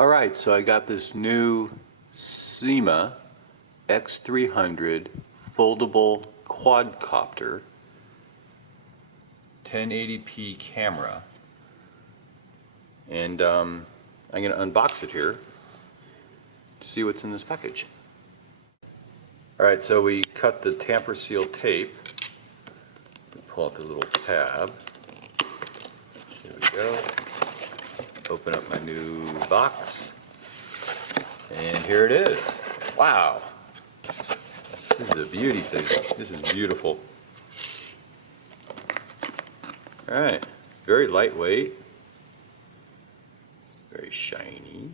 Alright, so I got this new Syma X300 foldable quadcopter 1080p camera, and I'm going to unbox it here to see what's in this package. Alright, so we cut the tamper seal tape. Pull out the little tab. There we go. Open up my new box, and here it is. Wow, this is a beauty thing. This is beautiful. All right, very lightweight, very shiny.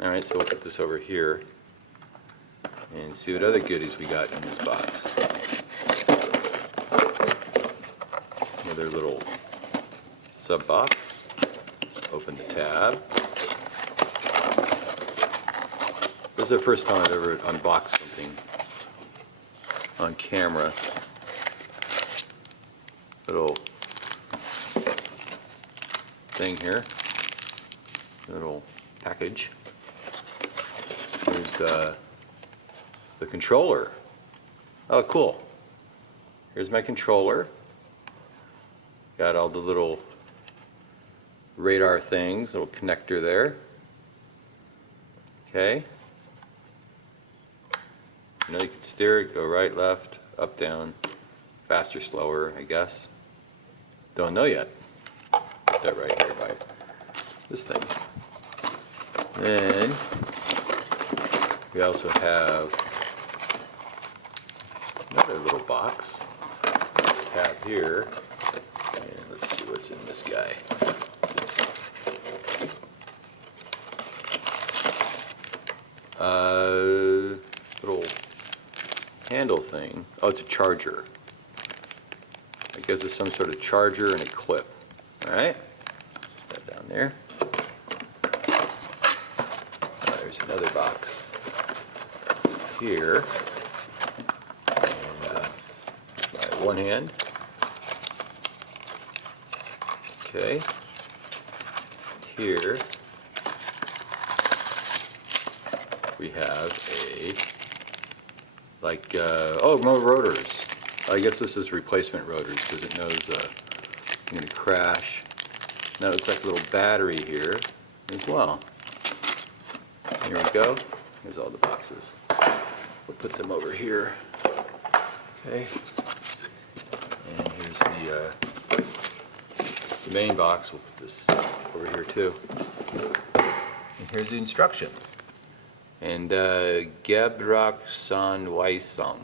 All right, so we'll put this over here and see what other goodies we got in this box. Another little sub box. Open the tab. This is the first time I've ever unboxed something on camera. Little thing here. Little package. Here's the controller. Oh, cool. Here's my controller. Got all the little radar things, little connector there. Okay. You know, you can steer it, go right, left, up, down, faster, slower, I guess. Don't know yet. Put that right here by this thing. Then we also have another little box. Tab here. And let's see what's in this guy. Little handle thing. Oh, it's a charger. I guess it's some sort of charger and a clip. Alright, put that down there. There's another box here. And by one hand. Okay. Here we have a, oh, more rotors. I guess this is replacement rotors because it knows I'm going to crash. Now it looks like a little battery here as well. Here we go. Here's all the boxes. We'll put them over here. Okay. And here's the main box. We'll put this over here too. And here's the instructions. And Gebrauchsanweisung. I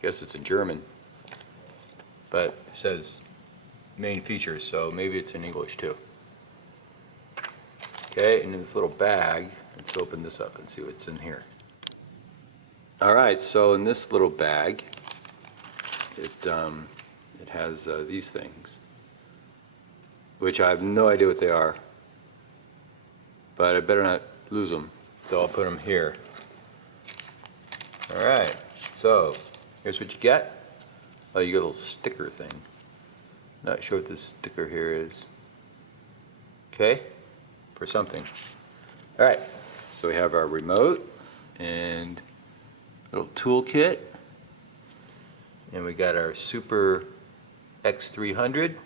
guess it's in German, but it says main features, so maybe it's in English too. Okay, and in this little bag, let's open this up and see what's in here. Alright, so in this little bag, it has these things, which I have no idea what they are, but I better not lose them. So I'll put them here. Alright, so here's what you get. Oh, you get a little sticker thing. Not sure what this sticker here is. Okay, for something. Alright, so we have our remote and little toolkit. And we got our Syma X300.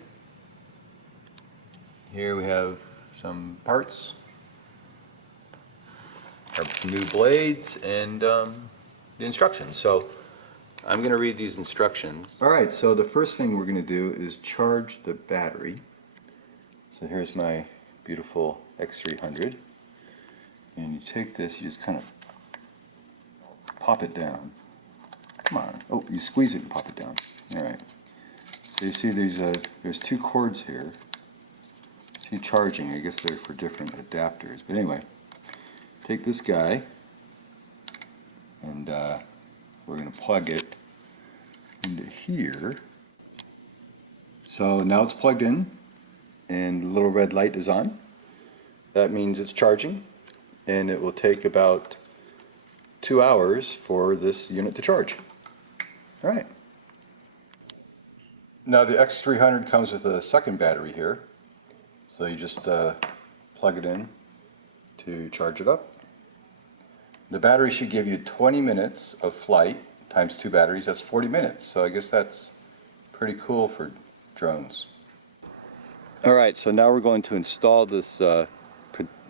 Here we have some parts. Our new blades and the instructions. So I'm going to read these instructions. Alright, so the first thing we're going to do is charge the battery. So here's my beautiful X300. And you take this, you just kind of pop it down. Come on. Oh, you squeeze it and pop it down. Alright. So you see there's two cords here. Two charging. I guess they're for different adapters. But anyway. Take this guy and we're going to plug it into here. So now it's plugged in and the little red light is on. That means it's charging, and it will take about 2 hours for this unit to charge. Alright. Now the X300 comes with a second battery here. So you just plug it in to charge it up. The battery should give you 20 minutes of flight times 2 batteries. That's 40 minutes. So I guess that's pretty cool for drones. Alright, so now we're going to install this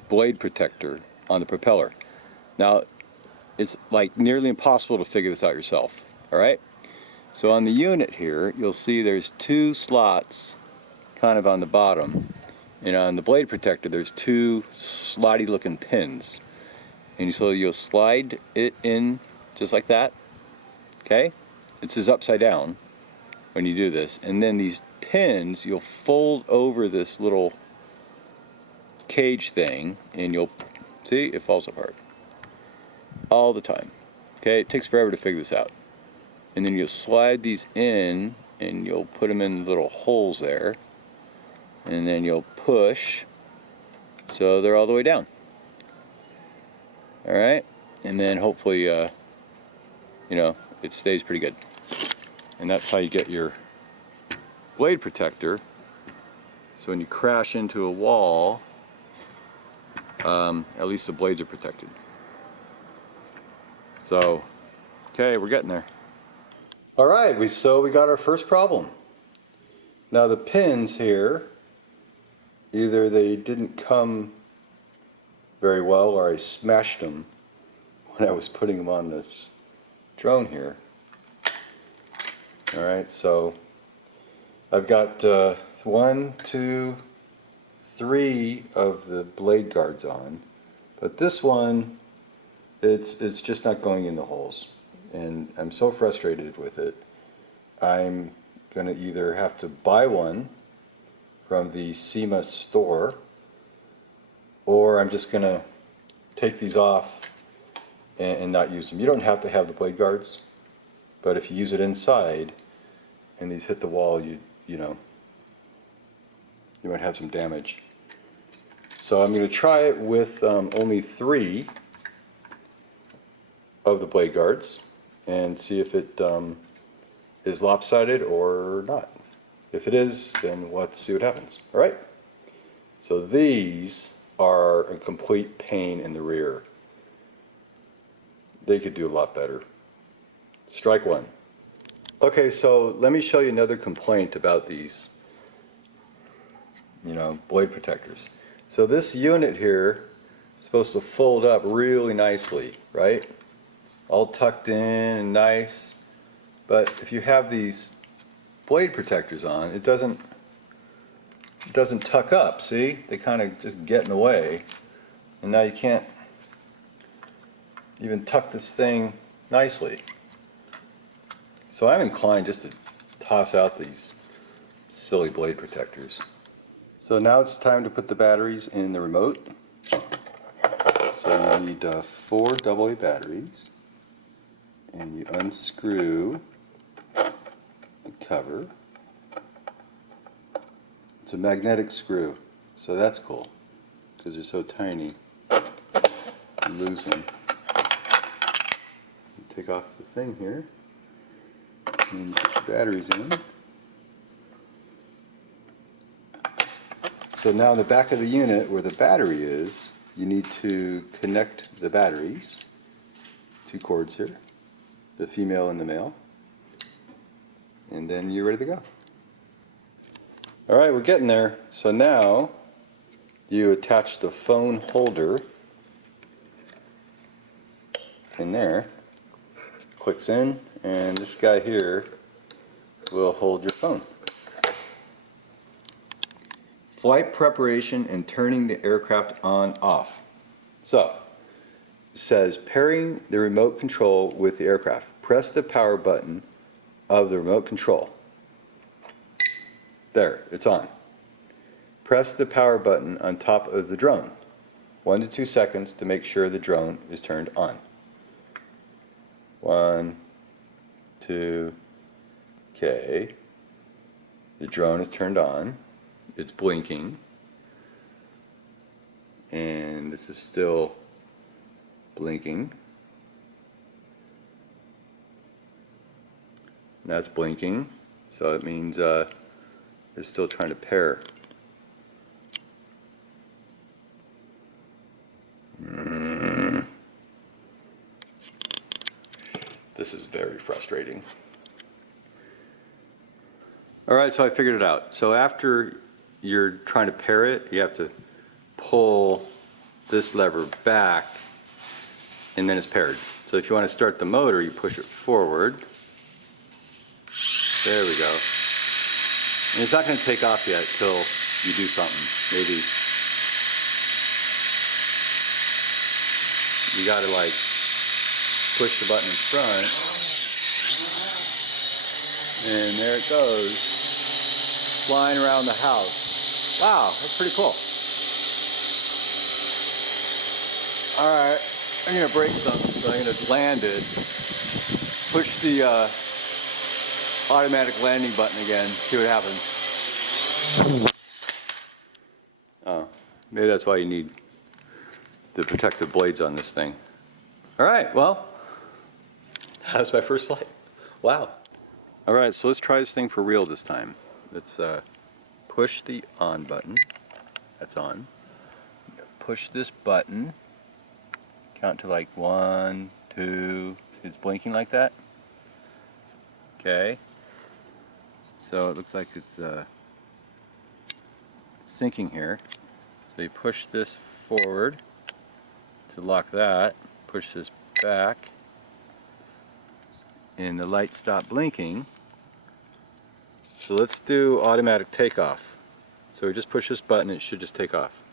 blade protector on the propeller. Now, it's like nearly impossible to figure this out yourself. Alright? So on the unit here, you'll see there's 2 slots kind of on the bottom. And on the blade protector, there's 2 slotty looking pins. And so you'll slide it in just like that. Okay? This is upside down when you do this. And then these pins, you'll fold over this little cage thing, and you'll see it falls apart all the time. Okay? It takes forever to figure this out. And then you'll slide these in, and you'll put them in little holes there. And then you'll push so they're all the way down. Alright, and then hopefully you know, it stays pretty good. And that's how you get your blade protector, so when you crash into a wall, at least the blades are protected. So okay, we're getting there. Alright, so we got our first problem. Now the pins here, either they didn't come very well or I smashed them when I was putting them on this drone here. Alright, so I've got 1, 2, 3 of the blade guards on, but this one, it's just not going in the holes, and I'm so frustrated with it. I'm gonna either have to buy one from the Syma store, or I'm just gonna take these off and not use them. You don't have to have the blade guards, but if you use it inside and these hit the wall, you know, you might have some damage. So I'm going to try it with only 3 of the blade guards and see if it is lopsided or not. If it is, then let's see what happens. Alright? So these are a complete pain in the rear. They could do a lot better. Strike one. Okay, so let me show you another complaint about these, you know, blade protectors. So this unit here is supposed to fold up really nicely, right? All tucked in and nice. But if you have these blade protectors on, it doesn't tuck up, see? They kind of just get in the way. And now you can't even tuck this thing nicely. So I'm inclined just to toss out these silly blade protectors. So now it's time to put the batteries in the remote. So you need 4 AA batteries, and you unscrew the cover. It's a magnetic screw, so that's cool because they're so tiny. You lose them. You take off the thing here. And put the batteries in. So now in the back of the unit where the battery is, you need to connect the batteries. 2 cords here, the female and the male. And then you're ready to go. Alright, we're getting there. So now you attach the phone holder in there. Clicks in, and this guy here will hold your phone. Flight preparation and turning the aircraft on off. So, it says pairing the remote control with the aircraft. Press the power button of the remote control. There, it's on. Press the power button on top of the drone. 1 to 2 seconds to make sure the drone is turned on. 1, 2, okay. The drone is turned on. It's blinking. And this is still blinking. And that's blinking. So it means it's still trying to pair. This is very frustrating. All right, so I figured it out. So after you're trying to pair it, you have to pull this lever back, and then it's paired. So if you want to start the motor, you push it forward. There we go. And it's not going to take off yet till you do something. Maybe you got to like push the button in front, and there it goes, flying around the house. Wow, that's pretty cool. Alright, I'm going to break something, so I'm going to land it, push the automatic landing button again, see what happens. Oh, maybe that's why you need the protective blades on this thing. Alright, well, that's my first flight. Wow. Alright, so let's try this thing for real this time. Let's push the on button. That's on. Push this button. Count to like 1, 2. It's blinking like that. Okay. So it looks like it's sinking here. So you push this forward to lock that. Push this back. And the light stopped blinking. So let's do automatic takeoff. So we just push this button, it should just take off.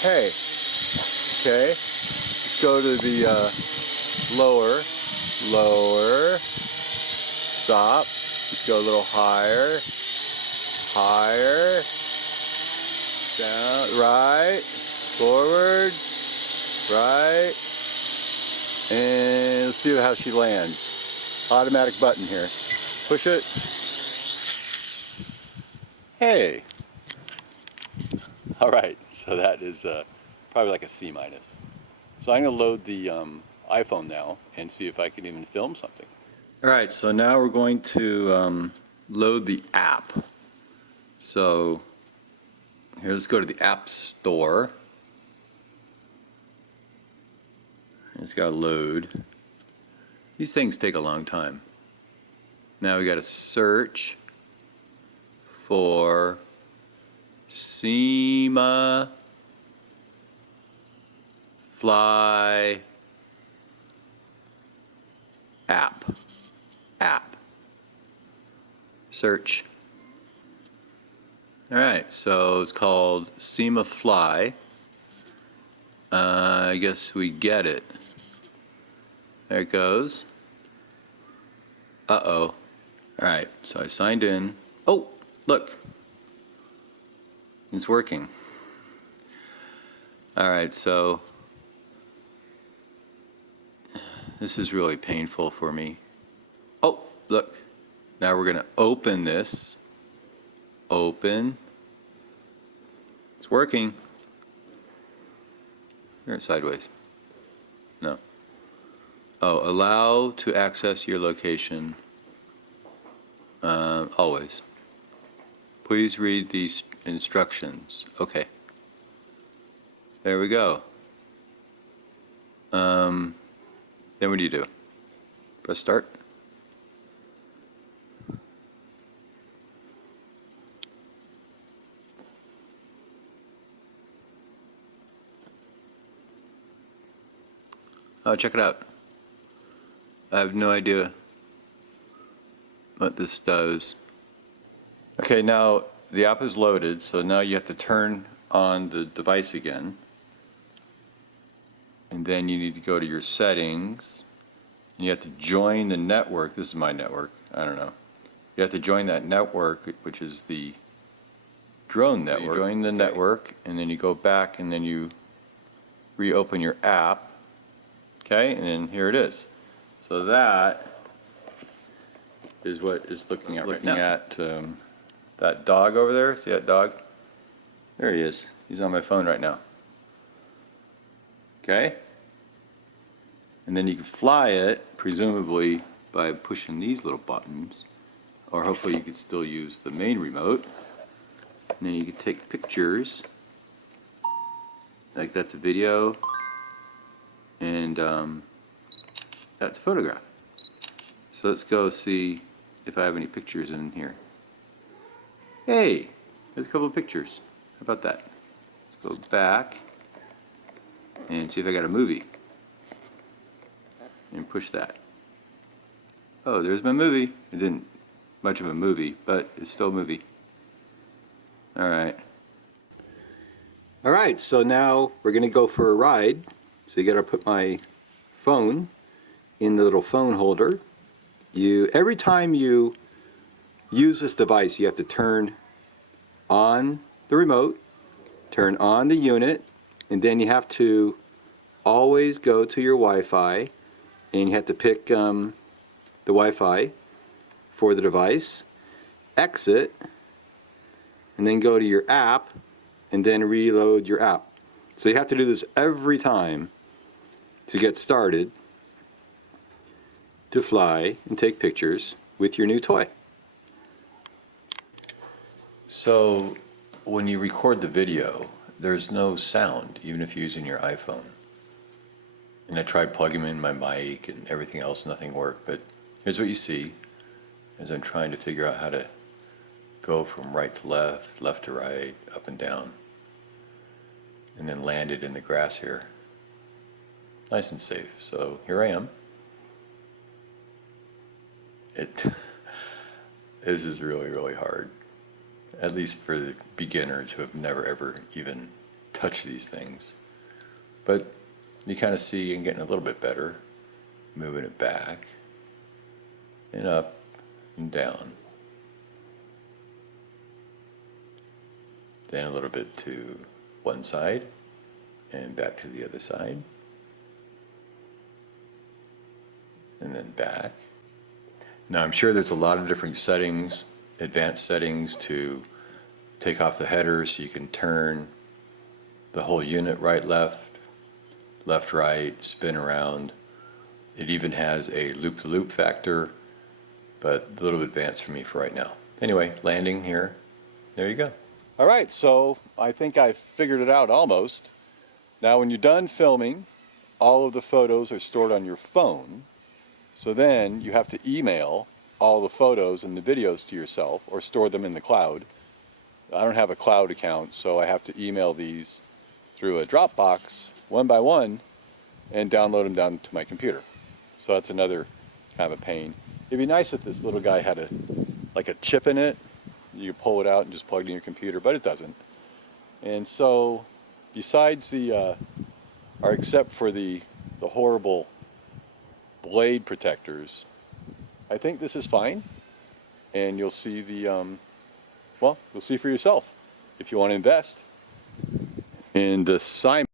Hey, okay, let's go to the lower, stop, let's go a little higher, down, right, forward, right, and let's see how she lands. Automatic button here. Push it. Hey. All right, so that is probably like a C-. So I'm going to load the iPhone now and see if I can even film something. All right, so now we're going to load the app. So here, let's go to the App Store. It's got to load. These things take a long time. Now we got to search for Syma Fly app. Search. All right, so it's called Syma Fly. I guess we get it. There it goes. Uh-oh. All right, so I signed in. Oh, look. It's working. All right, so this is really painful for me. Oh, look. Now we're going to open this. Open. It's working. Here, sideways. No. Oh, allow to access your location. Always. Please read these instructions. Okay. There we go. Then what do you do? Press start. Oh, check it out. I have no idea what this does. Okay, now the app is loaded, so now you have to turn on the device again. And then you need to go to your settings. And you have to join the network. This is my network. I don't know. You have to join that network, which is the drone network. So you join the network, and then you go back, and then you reopen your app. Okay, and then here it is. So that is what is looking at right now. That dog over there. See that dog? There he is. He's on my phone right now. Okay? And then you can fly it, presumably, by pushing these little buttons. Or hopefully you could still use the main remote. And then you can take pictures. like that's a video, and that's a photograph. So let's go see if I have any pictures in here. Hey, there's a couple of pictures. How about that? Let's go back and see if I got a movie. And push that. Oh, there's my movie. It didn't much of a movie, but it's still a movie. Alright. Alright, so now we're going to go for a ride. So you got to put my phone in the little phone holder. Every time you use this device, you have to turn on the remote, turn on the unit, and then you have to always go to your Wi-Fi, and you have to pick the Wi-Fi for the device, exit, and then go to your app, and then reload your app. So you have to do this every time to get started to fly and take pictures with your new toy. So when you record the video, there's no sound, even if you're using your iPhone. And I tried plugging in my mic and everything else, nothing worked. But here's what you see as I'm trying to figure out how to go from right to left, left to right, up and down, and then landed in the grass here. Nice and safe. So here I am. This is really, really hard. At least for the beginners who have never ever even touched these things. But you kind of see and getting a little bit better, moving it back and up and down. Then a little bit to one side and back to the other side. And then back. Now I'm sure there's a lot of different settings, advanced settings to take off the header so you can turn the whole unit right, left, left, right, spin around. It even has a loop-to-loop factor, but a little advanced for me for right now. Anyway, landing here. There you go. All right, so I think I figured it out almost. Now when you're done filming, all of the photos are stored on your phone. So then you have to email all the photos and the videos to yourself or store them in the cloud. I don't have a cloud account, so I have to email these through a Dropbox one by one and download them down to my computer. So that's another kind of a pain. It'd be nice if this little guy had like a chip in it. You could pull it out and just plug it in your computer, but it doesn't. And so besides or except for the horrible blade protectors, I think this is fine. And you'll see well, you'll see for yourself if you want to invest in the Syma